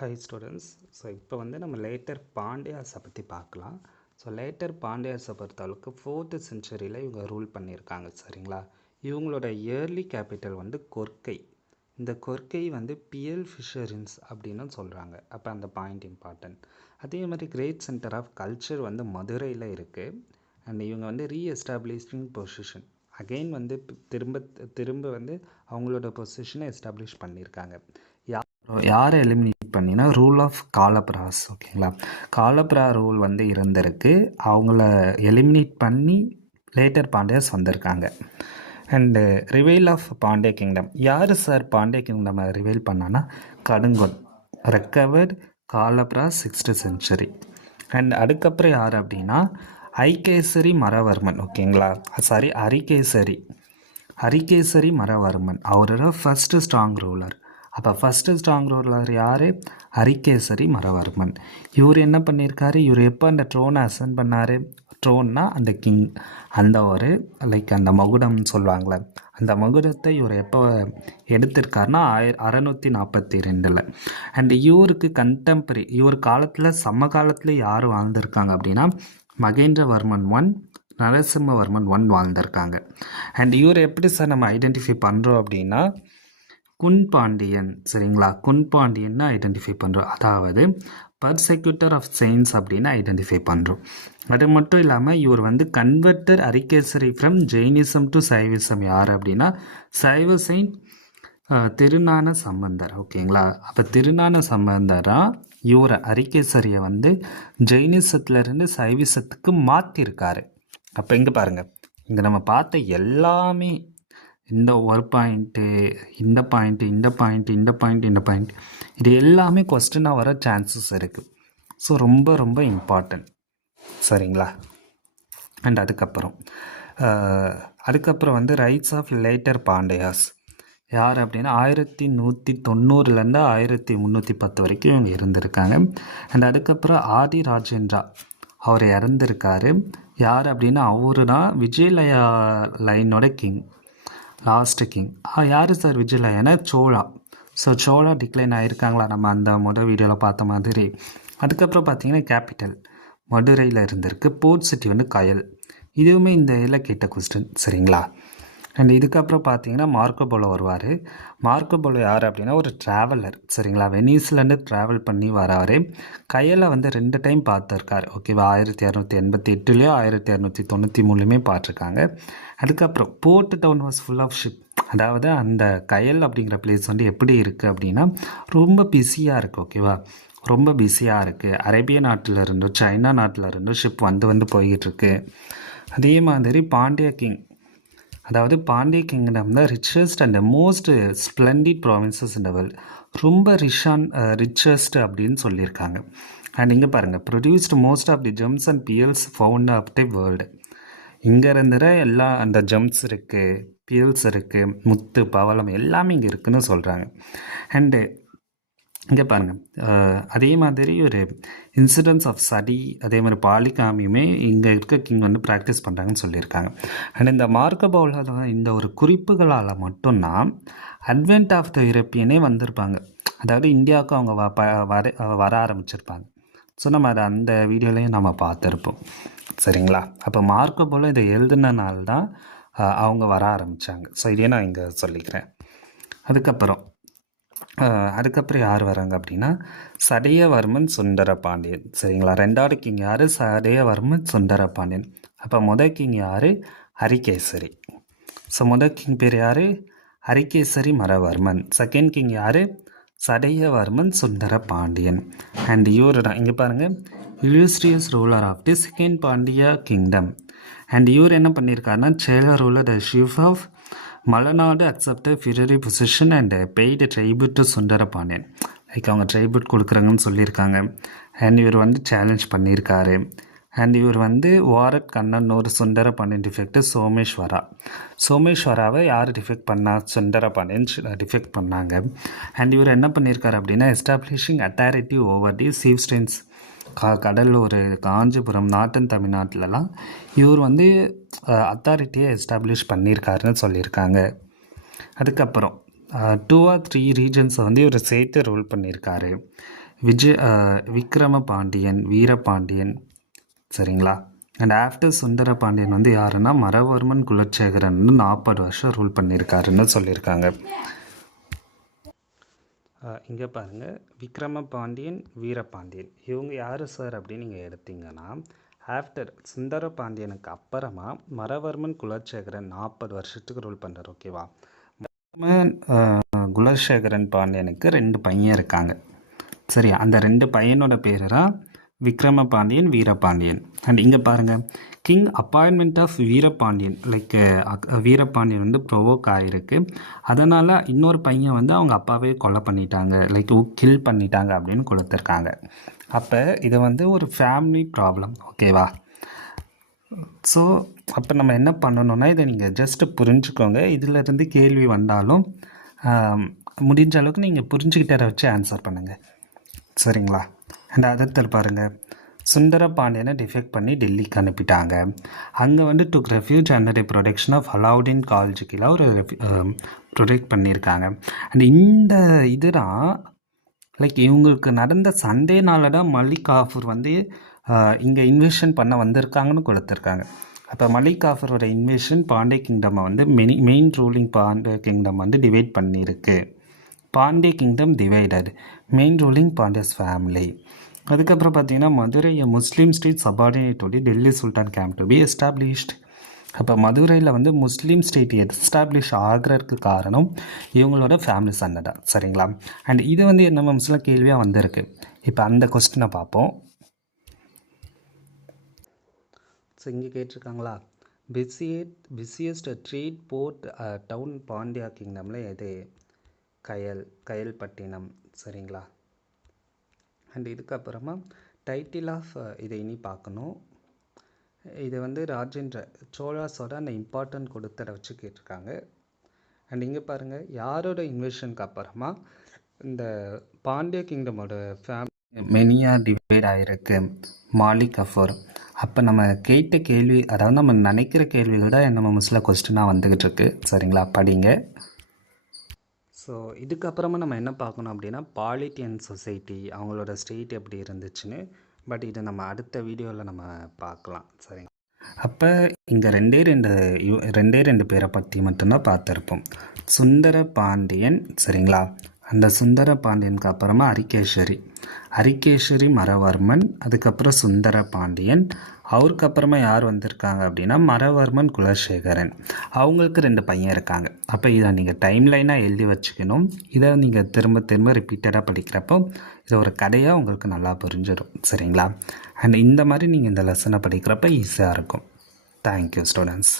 Hi students. So இப்போ வந்து நம்ம லேட்டர் பாண்டியாஸை பற்றி பார்க்கலாம். ஸோ லேட்டர் பாண்டியாஸை பொறுத்தளவுக்கு 4th செஞ்சுரியில் இவங்க ரூல் பண்ணியிருக்காங்க. சரிங்களா? இவங்களோட இயர்லி கேபிட்டல் வந்து கொர்க்கை. இந்த கொர்க்கை வந்து பிஎல் ஃபிஷரின்ஸ் அப்படின்னு சொல்கிறாங்க. அப்போ அந்த பாயிண்ட் இம்பார்ட்டன்ட். அதே மாதிரி கிரேட் சென்டர் ஆஃப் கல்ச்சர் வந்து மதுரையில் இருக்குது. அண்ட் இவங்க வந்து ரீஎஸ்டாப்ளிஷிங் பொசிஷன் அகெயின் வந்து திரும்ப வந்து அவங்களோட பொசிஷனை எஸ்டாப்ளிஷ் பண்ணியிருக்காங்க. யாரை எலிமினேட் பண்ணினா ரூல் ஆஃப் காலப்ராஸ். ஓகேங்களா? காலப்ரா ரூல் வந்து இருந்திருக்கு. அவங்கள எலிமினேட் பண்ணி லேட்டர் பாண்டியாஸ் வந்திருக்காங்க. And revival of Pandya kingdom. யார் சார் பாண்டிய கிங்டம் ரிவைல் பண்ணான்னா Kadungon. Recovered Kalabhra 6th century. And அதுக்கப்புறம் யார் அப்படின்னா ஐகேசரி மரவர்மன். ஓகேங்களா? சாரி, ஹரிகேசரி மரவர்மன். அவரோட ஃபஸ்ட்டு ஸ்ட்ராங் ரூலர். அப்போ ஃபஸ்ட்டு ஸ்ட்ராங் ரூலர் யார்? ஹரிகேசரி மரவர்மன். இவர் என்ன பண்ணியிருக்காரு? இவர் எப்போ அந்த ட்ரோனை அசன் பண்ணார்? ட்ரோன்னா அந்த கிங், அந்த ஒரு லைக் அந்த மகுடம்னு சொல்லுவாங்களே, அந்த மகுடத்தை இவர் எப்போ எடுத்திருக்காருன்னா 642. அண்ட் இவருக்கு கண்டெம்பரரி, இவர் காலத்தில் சமகாலத்தில் யார் வாழ்ந்திருக்காங்க அப்படின்னா மகேந்திரவர்மன் 1, நரசிம்மவர்மன் 1 வாழ்ந்திருக்காங்க. அண்ட் இவர் எப்படி சார் நம்ம ஐடென்டிஃபை பண்ணுறோம் அப்படின்னா குன்பாண்டியன். சரிங்களா? குன்பாண்டியன்னு ஐடென்டிஃபை பண்ணுறோம். அதாவது பர்செக்யூட்டர் ஆஃப் செயின்ஸ் அப்படின்னு ஐடென்டிஃபை பண்ணுறோம். அது மட்டும் இல்லாமல் இவர் வந்து converter Harikesari from Jainism to Saivism. யார் அப்படின்னா சைவ செயின்ட் திருஞான சம்பந்தர். ஓகேங்களா? அப்போ திருஞான சம்பந்தராக இவரை ஹரிகேசரியை வந்து ஜெயினிசத்துலேருந்து சைவிசத்துக்கு மாற்றிருக்காரு. அப்போ இங்கே பாருங்கள், இங்கே நம்ம பார்த்த எல்லாமே இந்த ஒரு பாயிண்ட்டு, இந்த பாயிண்ட்டு, இந்த பாயிண்ட்டு, இந்த பாயிண்ட், இந்த பாயிண்ட், இது எல்லாமே கொஸ்டினாக வர சான்சஸ் இருக்குது. ஸோ ரொம்ப ரொம்ப இம்பார்ட்டன்ட். சரிங்களா? அண்ட் அதுக்கப்புறம் வந்து ரைட்ஸ் ஆஃப் லேட்டர் பாண்டியாஸ் யார் அப்படின்னா 1190 1310 வரைக்கும் இவங்க இருந்திருக்காங்க. அண்ட் அதுக்கப்புறம் ஆதி ராஜேந்திரா அவர் இறந்துருக்காரு. யார் அப்படின்னா அவரு தான் விஜயலயா லைனோட கிங், லாஸ்ட் கிங். யார் சார் விஜயலயானா? சோழா. ஸோ சோழா டிக்ளைன் ஆகிருக்காங்களா நம்ம அந்த வீடியோவில் பார்த்த மாதிரி. அதுக்கப்புறம் பார்த்தீங்கன்னா கேபிட்டல் மதுரையில் இருந்திருக்கு. போர்ட் சிட்டி வந்து கயல். இதுவுமே இந்த இதில் கேட்ட கொஸ்டின். சரிங்களா? அண்ட் இதுக்கப்புறம் பார்த்தீங்கன்னா மார்க்கோபோலோ வருவார். மார்க்கோபோலோ யார் அப்படின்னா ஒரு ட்ராவலர். சரிங்களா? வெனிஸ்லேருந்து ட்ராவல் பண்ணி வராரு. கயலை வந்து 2 டைம் பார்த்துருக்காரு. ஓகேவா? 1688 1693 பார்த்துருக்காங்க. அதுக்கப்புறம் port town was full of ship. அதாவது அந்த கயல் அப்படிங்கிற பிளேஸ் வந்து எப்படி இருக்குது அப்படின்னா ரொம்ப பிஸியாக இருக்குது. ஓகேவா? ரொம்ப பிஸியாக இருக்குது. அரேபிய நாட்டில் இருந்தோ சைனா நாட்டில் இருந்தோ ஷிப் வந்து போய்கிட்டு இருக்கு. அதே மாதிரி பாண்டிய கிங், அதாவது பாண்டிய கிங்டம் தான் richest and most splendid provinces in the world. ரொம்ப ரிச்சஸ்ட் அப்படின்னு சொல்லியிருக்காங்க. அண்ட் இங்கே பாருங்கள், produced most of the gems and pearls found of the world. இங்கே இருந்துற எல்லா அந்த ஜெம்ஸ் இருக்குது, பியல்ஸ் இருக்குது, முத்து பவளம் எல்லாமே இங்கே இருக்குதுன்னு சொல்கிறாங்க. அண்டு இங்கே பாருங்கள், அதே மாதிரி ஒரு இன்சிடென்ட்ஸ் ஆஃப் சடி, அதே மாதிரி பாலிகாமியுமே இங்கே இருக்க கிங் வந்து ப்ராக்டிஸ் பண்ணுறாங்கன்னு சொல்லியிருக்காங்க. அண்ட் இந்த மார்க்கோபோலோ இந்த ஒரு குறிப்புகளால் மட்டும்தான் அட்வென்ட் ஆஃப் த யூரோப்பியனே வந்திருப்பாங்க. அதாவது இந்தியாவுக்கு அவங்க வர ஆரம்பிச்சிருப்பாங்க. ஸோ நம்ம அதை அந்த வீடியோலையும் நம்ம பார்த்துருப்போம். சரிங்களா? அப்போ மார்க்கோபோலோ இதை எழுதுனால தான் அவங்க வர ஆரம்பித்தாங்க. ஸோ இதையே நான் இங்கே சொல்லிக்கிறேன். அதுக்கப்புறம் யார் வராங்க அப்படின்னா சடையவர்மன் சுந்தர பாண்டியன். சரிங்களா? 2வது கிங் யார்? சடையவர்மன் சுந்தர பாண்டியன். அப்போ முதல் கிங் யார்? ஹரிகேசரி. ஸோ முதல் கிங் பேர் யார்? ஹரிகேசரி மரவர்மன். செகண்ட் கிங் யார்? சடையவர்மன் சுந்தர பாண்டியன். அண்ட் இவர் தான் இங்கே பாருங்கள், illustrious ruler of the second Pandya kingdom. And இவர் என்ன பண்ணியிருக்காருன்னா Chera ruler the chief of Malanadu accepted feudatory position and paid tribute to Sundara Pandyan. Like அவங்க ட்ரைபியூட் கொடுக்குறாங்கன்னு சொல்லியிருக்காங்க. அண்ட் இவர் வந்து சேலஞ்ச் பண்ணியிருக்காரு. அண்ட் இவர் வந்து வாரட் கண்ணன் ஒரு சுந்தர பாண்டியன் டிஃபெக்ட் சோமேஸ்வராவை யார் டிஃபெக்ட் பண்ணா? சுந்தர பாண்டியன் டிஃபெக்ட் பண்ணாங்க. அண்ட் இவர் என்ன பண்ணியிருக்காரு அப்படின்னா establishing authority over the chieftains, Cuddalore, Kanchipuram, நாட்டன் தமிழ்நாட்டிலலாம் இவர் வந்து அத்தாரிட்டியை எஸ்டாப்ளிஷ் பண்ணியிருக்காருன்னு சொல்லியிருக்காங்க. அதுக்கப்புறம் 2 or 3 ரீஜன்ஸை வந்து இவர் சேர்த்து ரூல் பண்ணியிருக்காரு. விக்ரம பாண்டியன், வீரபாண்டியன், சரிங்களா. அண்ட் ஆஃப்டர் சுந்தர பாண்டியன் வந்து யாருன்னா மரவர்மன் குலசேகரன் 40 வருஷம் ரூல் பண்ணியிருக்காருன்னு சொல்லியிருக்காங்க. இங்கே பாருங்கள், விக்ரம பாண்டியன், வீரபாண்டியன் இவங்க யார் சார் அப்படின்னு நீங்கள் எடுத்தீங்கன்னா, ஆஃப்டர் சுந்தர பாண்டியனுக்கு அப்புறமா மரவர்மன் குலசேகரன் 40 வருஷத்துக்கு ரூல் பண்ணுறார். ஓகேவா. குலசேகரன் பாண்டியனுக்கு 2 பையன் இருக்காங்க. சரி, அந்த 2 பையனோட பேர் தான் விக்ரம பாண்டியன், வீரபாண்டியன். அண்ட் இங்கே பாருங்கள், king appointment of Veerapandian, like Veerapandian வந்து ப்ரொவோக் ஆகிருக்கு. அதனால் இன்னொரு பையன் வந்து அவங்க அப்பாவே கொலை பண்ணிட்டாங்க, லைக் கில் பண்ணிட்டாங்க அப்படின்னு கொடுத்துருக்காங்க. அப்போ இது வந்து ஒரு ஃபேமிலி ப்ராப்ளம். ஓகேவா. ஸோ அப்போ நம்ம என்ன பண்ணணும்னா, இதை நீங்கள் ஜஸ்ட்டு புரிஞ்சுக்கோங்க. இதிலேருந்து கேள்வி வந்தாலும் முடிஞ்ச அளவுக்கு நீங்கள் புரிஞ்சுக்கிட்டதை வச்சு ஆன்சர் பண்ணுங்கள், சரிங்களா. அண்ட் அடுத்து பாருங்கள், சுந்தர பாண்டியனை டிஃபெக்ட் பண்ணி டெல்லிக்கு அனுப்பிட்டாங்க. அங்கே வந்து took refuge under protection of Alauddin கால்ஜிக்கில் ஒரு ப்ரொடெக்ட் பண்ணியிருக்காங்க. அண்ட் இந்த இதுதான் லைக் இவங்களுக்கு நடந்த சண்டேனால தான் மலிக் காஃபூர் வந்து இங்கே இன்வெஷன் பண்ண வந்திருக்காங்கன்னு கொடுத்துருக்காங்க. அப்போ மலிக் காஃபூரோட இன்வெஷன் பாண்டே கிங்டமை வந்து மெயின் ரூலிங் பாண்டே கிங்டம் வந்து டிவைட் பண்ணியிருக்கு. Pandya kingdom divided, main ruling Pandyas family. அதுக்கப்புறம் பார்த்தீங்கன்னா, Madurai Muslim state subordinate Delhi sultan came to be established. அப்போ மதுரையில் வந்து முஸ்லீம் ஸ்டேட் எஸ்டாப்ளிஷ் ஆகிறதுக்கு காரணம் இவங்களோட ஃபேமிலி சண்டை தான், சரிங்களா. அண்ட் இது வந்து நம்ம முஸ்லிம் கேள்வியாக வந்திருக்கு. இப்போ அந்த கொஸ்டினை பார்ப்போம். ஸோ இங்கே கேட்டிருக்காங்களா, busiest trade port town Pandya கிங்டமில் எது? கயல்பட்டினம், சரிங்களா. அண்ட் இதுக்கப்புறமா டைட்டில் ஆஃப் இதை இனி பார்க்கணும். இது வந்து ராஜேந்திர சோழாஸோட அந்த இம்பார்ட்டன்ட் கொடுத்ததை வச்சு கேட்டிருக்காங்க. அண்ட் இங்கே பாருங்கள், யாரோட இன்வெஷனுக்கு அப்புறமா இந்த பாண்டிய கிங்டமோட மெனியா டிவைட் ஆகிருக்கு? மாலிக் கஃபூர். அப்போ நம்ம கேட்ட கேள்வி, அதாவது நம்ம நினைக்கிற கேள்விகள் தான் நம்ம முஸ்லிம் கொஸ்டினாக வந்துக்கிட்டு இருக்கு, சரிங்களா. படிங்க. ஸோ இதுக்கப்புறமா நம்ம என்ன பார்க்கணும் அப்படின்னா, பாலிட்டியன் சொசைட்டி அவங்களோட ஸ்டேட் எப்படி இருந்துச்சுன்னு. பட் இதை நம்ம அடுத்த வீடியோவில் நம்ம பார்க்கலாம், சரிங்க. அப்போ இங்கே ரெண்டே ரெண்டு பேரை பற்றி மட்டும்தான் பார்த்துருப்போம். சுந்தர பாண்டியன், சரிங்களா. அந்த சுந்தர பாண்டியனுக்கு அப்புறமா அரிகேஸ்வரி மரவர்மன், அதுக்கப்புறம் சுந்தர பாண்டியன். அவருக்கு அப்புறமா யார் வந்திருக்காங்க அப்படின்னா மரவர்மன் குலசேகரன். அவங்களுக்கு 2 பையன் இருக்காங்க. அப்போ இதை நீங்கள் டைம் லைனாக எழுதி வச்சுக்கணும். இதை நீங்கள் திரும்ப திரும்ப ரிப்பீட்டடாக படிக்கிறப்போ இது ஒரு கதையாக உங்களுக்கு நல்லா புரிஞ்சிடும், சரிங்களா. அண்ட் இந்த மாதிரி நீங்கள் இந்த லெசனை படிக்கிறப்ப ஈஸியாக இருக்கும். Thank you students.